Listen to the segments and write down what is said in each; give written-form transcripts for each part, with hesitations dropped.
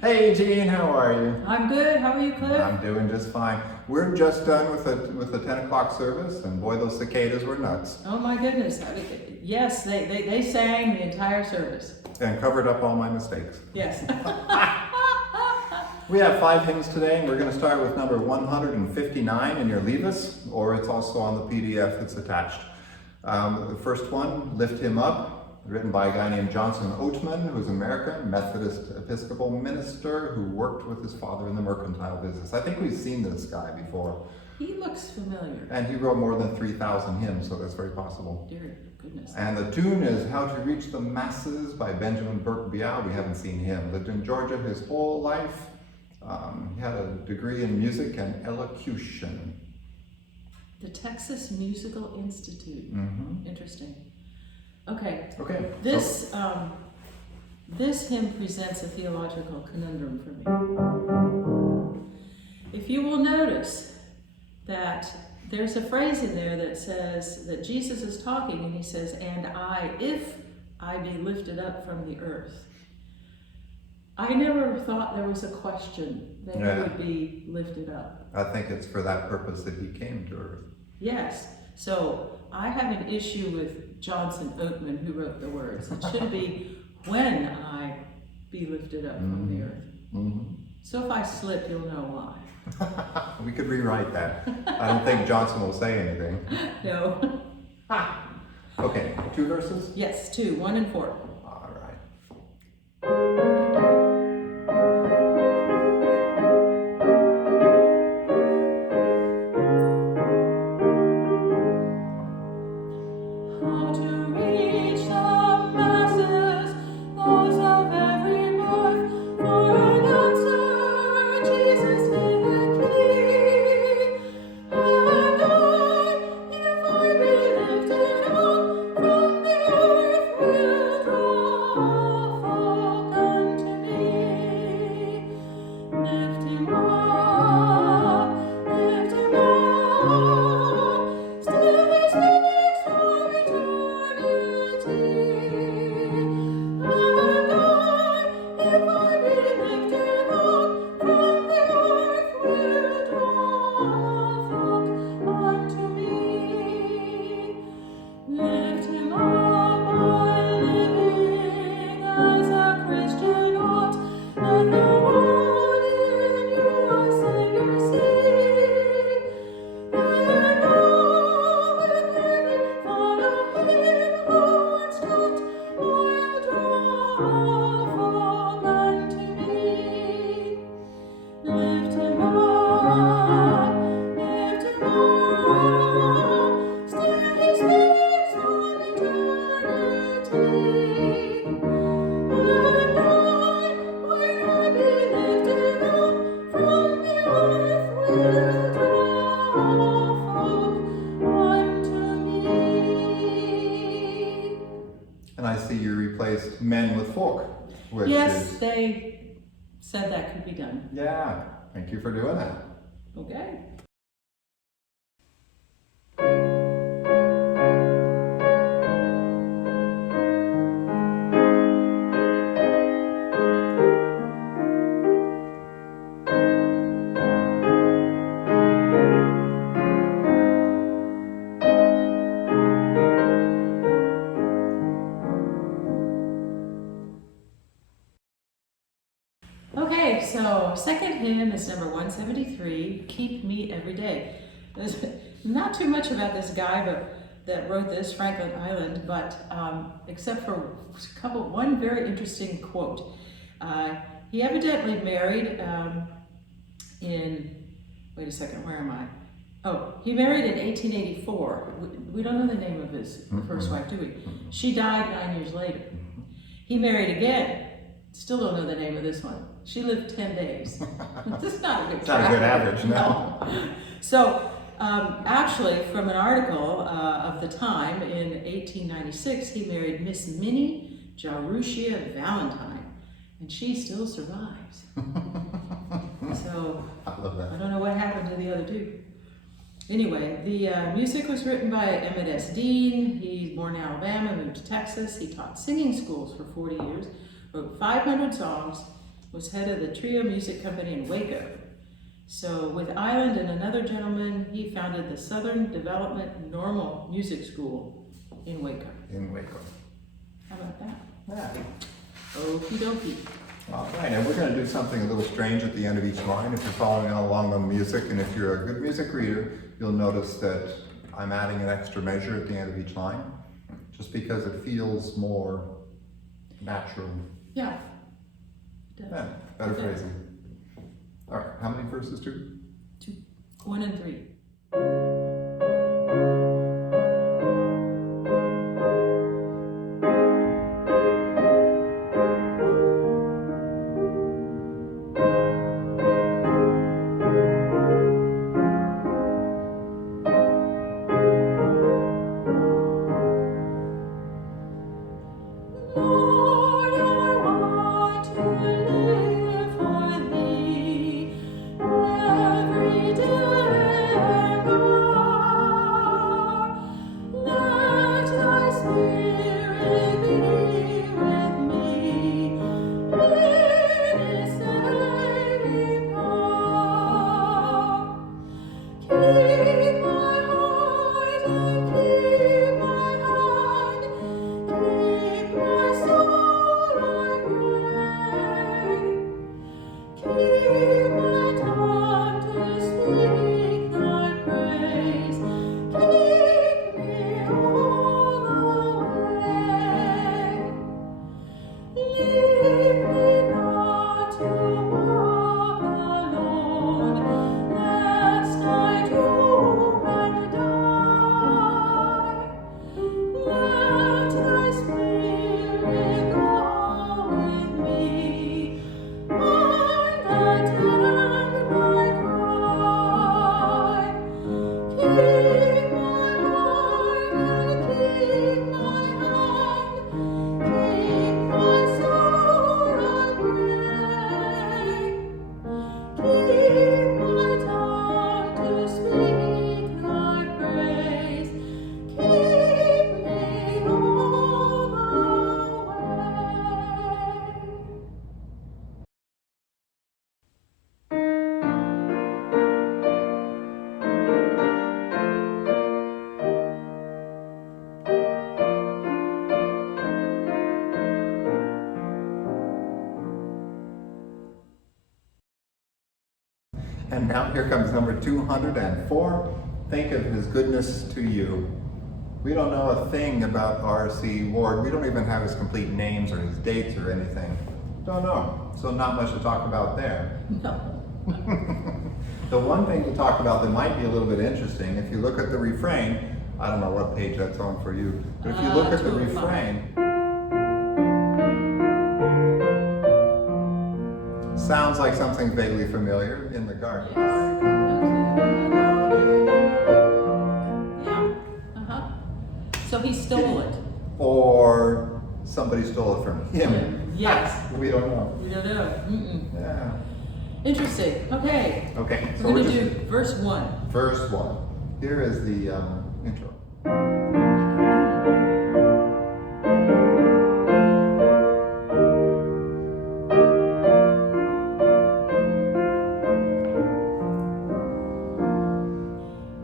Hey Jean, how are you? I'm good. How are you, Cliff? I'm doing just fine. We're just done with the 10 o'clock service, and boy, those cicadas were nuts. Oh my goodness. Yes, they sang the entire service. And covered up all my mistakes. Yes. We have 5 hymns today, and we're going to start with number 159 in your Levis, or it's also on the PDF that's attached. The first one, Lift Him Up, written by a guy named Johnson Oatman, who's an American Methodist Episcopal minister who worked with his father in the mercantile business. I think we've seen this guy before. He looks familiar. And he wrote more than 3,000 hymns, so that's very possible. Dear goodness. And the tune is How to Reach the Masses by Benjamin Burke Biao. We haven't seen him. Lived in Georgia his whole life. He had a degree in music and elocution. The Texas Musical Institute. Mm-hmm. Interesting. Okay. Okay. This hymn presents a theological conundrum for me. If you will notice that there's a phrase in there that says that Jesus is talking and he says, "And I, if I be lifted up from the earth." I never thought there was a question that he would be lifted up. I think it's for that purpose that he came to earth. Yes. So I have an issue with Johnson Oatman, who wrote the words. It should be, when I be lifted up from the earth. Mm-hmm. So if I slip, you'll know why. We could rewrite that. I don't think Johnson will say anything. No. Okay, 2 verses? Yes, 2, 1 and 4. All right. How to reach the masses, those of every birth, for an answer Jesus giveth thee. And I, if I be lifted up from the earth, will draw folk unto me. Lift him up, still he speaks from eternity. And I, if I be lifted up from the earth, will draw folk unto me. Lift him up by living as a Christian ought. Let the world in you our Savior see. And all with heaven follow him who once taught, will draw folk unto me. Lift him up, still he speaks from eternity. And I, when I be lifted up from the earth, will draw folk unto me. And I see you replaced men with folk, which Yes, is... they said that could be done. Yeah, thank you for doing that. Okay. Okay, so second hymn is number 173, Keep Me Every Day. There's not too much about this guy that wrote this, Franklin Island, but except for one very interesting quote. He evidently married wait a second, where am I? Oh, he married in 1884. We don't know the name of his first wife, do we? She died 9 years later. He married again. Still don't know the name of this one. She lived 10 days. This is not a good It's not a good average, no. So, actually, from an article of the time in 1896, he married Miss Minnie Jarushia Valentine, and she still survives. So, I love that. I don't know what happened to the other two. Anyway, the music was written by Emmett S. Dean. He's born in Alabama, moved to Texas. He taught singing schools for 40 years, wrote 500 songs, was head of the Trio Music Company in Waco. So with Island and another gentleman, he founded the Southern Development Normal Music School in Waco. In Waco. How about that? Yeah. Okie dokie. All right, and we're going to do something a little strange at the end of each line. If you're following along on the music, and if you're a good music reader, you'll notice that I'm adding an extra measure at the end of each line, just because it feels more natural. Yeah. Yeah, better Okay. phrasing. All right, how many verses? 2? 2, 1 and 3. Lord, I want to live for thee every day and hour. Let thy spirit be with me in his saving power. Keep my heart and keep my hand, keep my soul, I pray. Keep my tongue to speak thy praise, keep me all the way. Leave me not to walk alone, lest I droop and die. Let thy spirit go with me, and attend my cry. Keep my heart and keep my hand, keep my soul, I pray. Keep my tongue to speak thy praise, keep me all the way. And now here comes number 204. Think of his goodness to you. We don't know a thing about R.C. Ward. We don't even have his complete names or his dates or anything. Don't know. So not much to talk about there. No. The one thing to talk about that might be a little bit interesting, if you look at the refrain, I don't know what page that's on for you, but if you look at the 205. refrain, sounds like something vaguely familiar in the garden. Yeah. Uh-huh. So he stole it. Or somebody stole it from him. Yes. We don't know. We don't know. Mm-mm. Yeah. Interesting. Okay. Okay, so We're we're going to just do verse 1. verse 1. Here is the intro.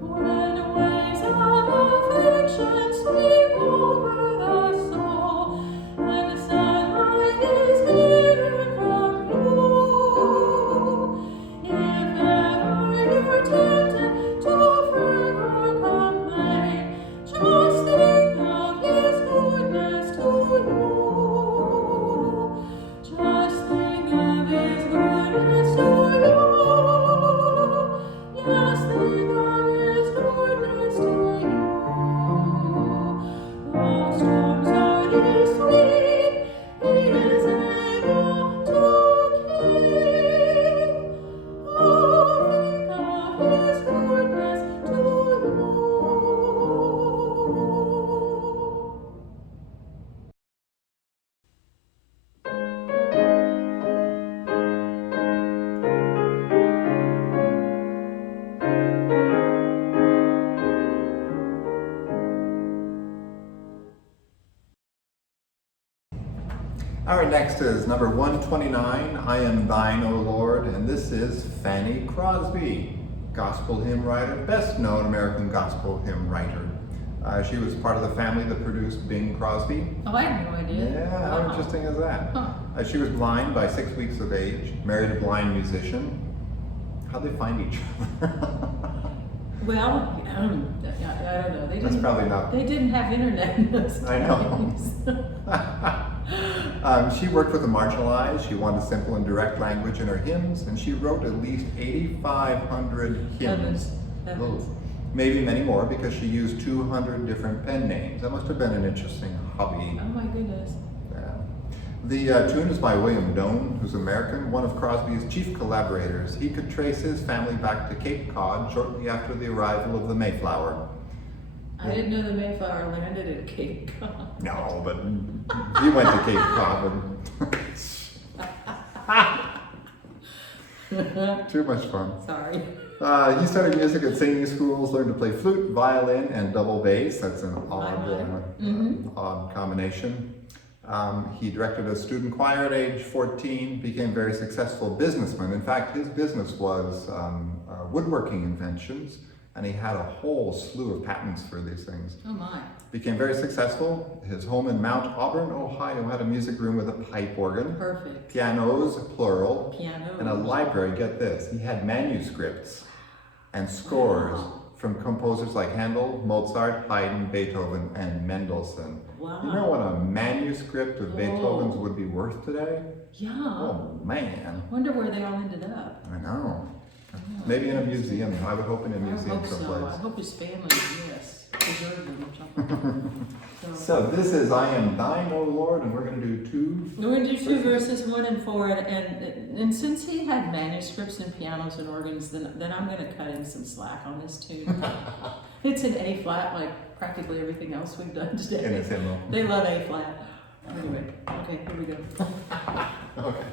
When waves of affliction sweep over the soul, and the sunlight is hidden from view, if ever you're tempted to fret or complain, All right, next is number 129, I Am Thine, O Lord, and this is Fanny Crosby, gospel hymn writer, best known American gospel hymn writer. She was part of the family that produced Bing Crosby. Oh, I had no idea. Yeah, how Wow. interesting is that? Huh. She was blind by 6 weeks of age, married a blind musician. How'd they find each other? Well, I don't know. That's probably not. They didn't have internet in those days. I know. She worked with the marginalized. She wanted simple and direct language in her hymns, and she wrote at least 8,500 hymns. Heavens. Maybe many more because she used 200 different pen names. That must have been an interesting hobby. Oh my goodness. Yeah. The tune is by William Doane, who's American, one of Crosby's chief collaborators. He could trace his family back to Cape Cod shortly after the arrival of the Mayflower. I didn't know the Mayflower landed at Cape Cod. No, but he went to Cape Cod. Too much fun. Sorry. He started music at singing schools, learned to play flute, violin, and double bass. That's an odd combination. He directed a student choir at age 14, became a very successful businessman. In fact, his business was woodworking inventions, and he had a whole slew of patents for these things. Oh my. Became very successful. His home in Mount Auburn, Ohio had a music room with a pipe organ, Perfect. pianos, plural, Piano. and a library. Get this, he had manuscripts and scores from composers like Handel, Mozart, Haydn, Beethoven, and Mendelssohn. Wow. You know what a manuscript of Beethoven's would be worth today? Yeah. Oh man, Wonder where they all ended up. I know. Maybe in a museum. I would hope in a I museum hope so. I someplace. hope his family, yes, preserved them or something. So this is I Am Thine, O Lord, and we're going to do two. We're going to do two verses, 1 and 4, and since he had manuscripts and pianos and organs, then I'm going to cut him some slack on this tune. It's an A flat, like practically everything else we've done today. In his hymnal. They love A flat. Anyway, okay, here we go. Okay.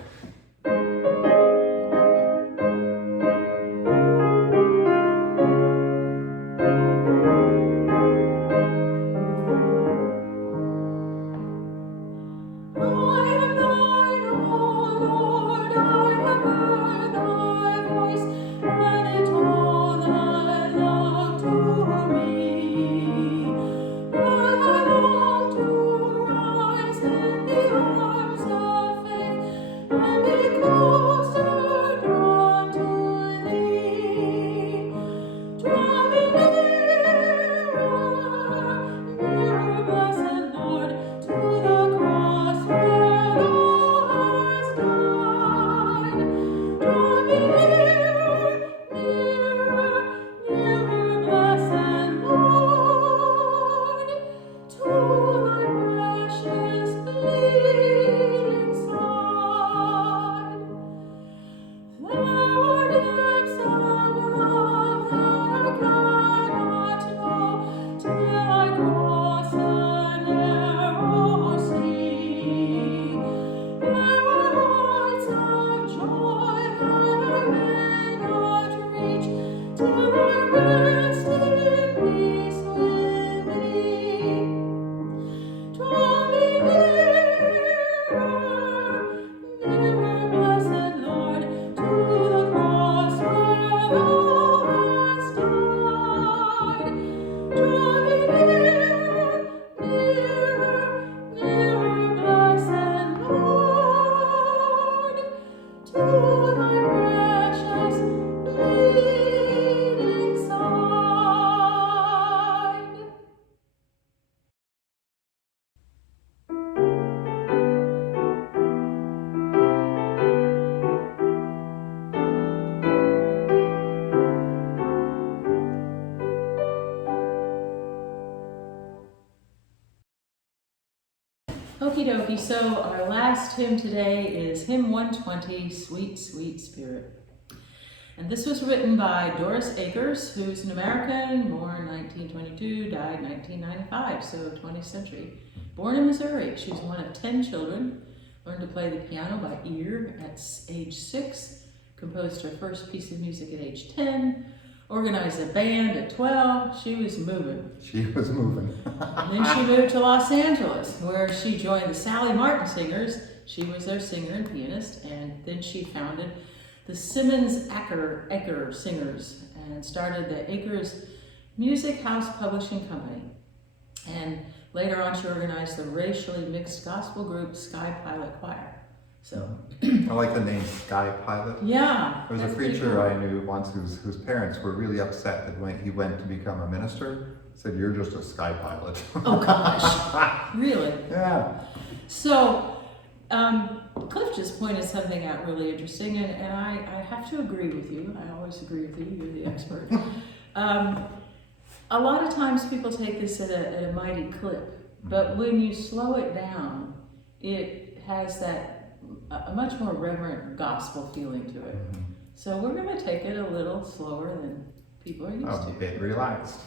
Okie dokie, so our last hymn today is hymn 120, Sweet, Sweet Spirit. And this was written by Doris Akers, who's an American, born 1922, died 1995, so 20th century. Born in Missouri, she was one of 10 children, learned to play the piano by ear at age 6, composed her first piece of music at age 10, organized a band at 12. She was moving. She was moving. And then she moved to Los Angeles, where she joined the Sally Martin Singers. She was their singer and pianist, and then she founded the Simmons Acker Singers and started the Acres Music House Publishing Company. And later on, she organized the racially mixed gospel group Sky Pilot Choir. So, I like the name Sky Pilot. yeah. There was a that's pretty preacher cool. I knew once whose parents were really upset that when he went to become a minister, said, "You're just a sky pilot." Oh gosh, really? Yeah. So, Cliff just pointed something out really interesting, and I have to agree with you. I always agree with you, you're the expert. A lot of times people take this at a mighty clip, but when you slow it down, it has that a much more reverent gospel feeling to it. So we're going to take it a little slower than people are used A to. bit relaxed.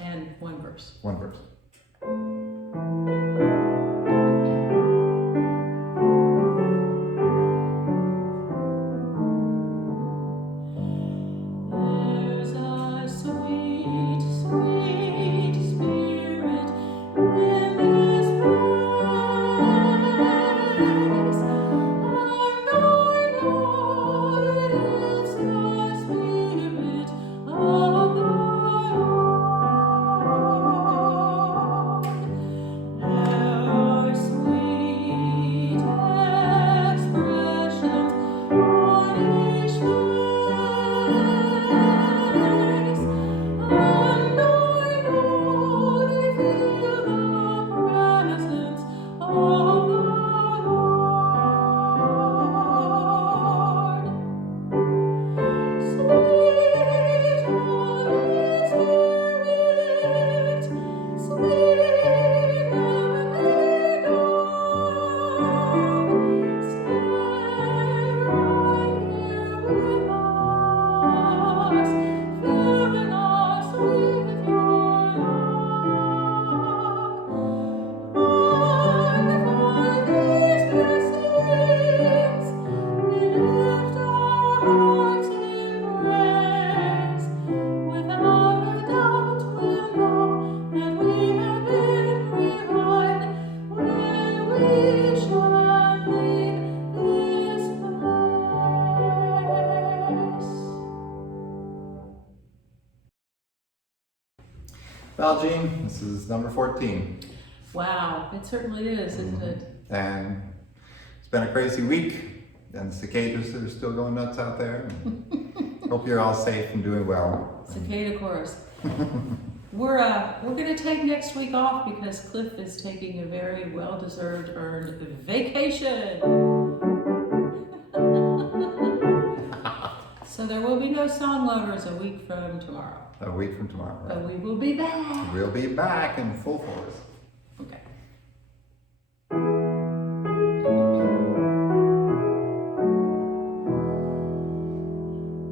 And one verse. One verse. There's a sweet, sweet spirit in this place, and I know it's the Spirit of the Lord. Their sweet expressions on each face, and I know they feel the presence of the Lord. Sweet Holy Spirit, sweet heavenly dove, stay right here with us, filling us with your love. And for these blessings, we lift our hearts in praise. Without a doubt, we'll know that we have been revived when we shall leave this place. Well, Jean, this is number 14. Wow, it certainly is, isn't it? And it's been a crazy week, and cicadas are still going nuts out there. Hope you're all safe and doing well. Cicada chorus. We're gonna take next week off because Cliff is taking a very well-deserved earned vacation. So there will be no Song Lovers a week from tomorrow, A week from tomorrow. but Right? we will be back. We'll be back in full force. Okay.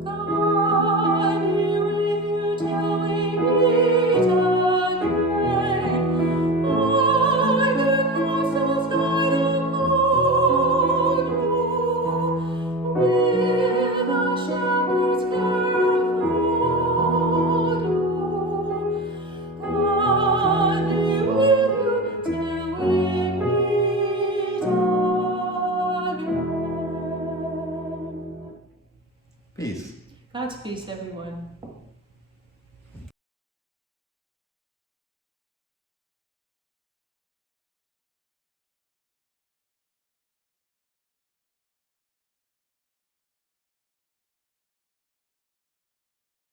God be with you till we meet again. By the castle's guide uphold you, with a shepherd's care unfold you. God be with you till we meet again. Peace. God's peace, everyone.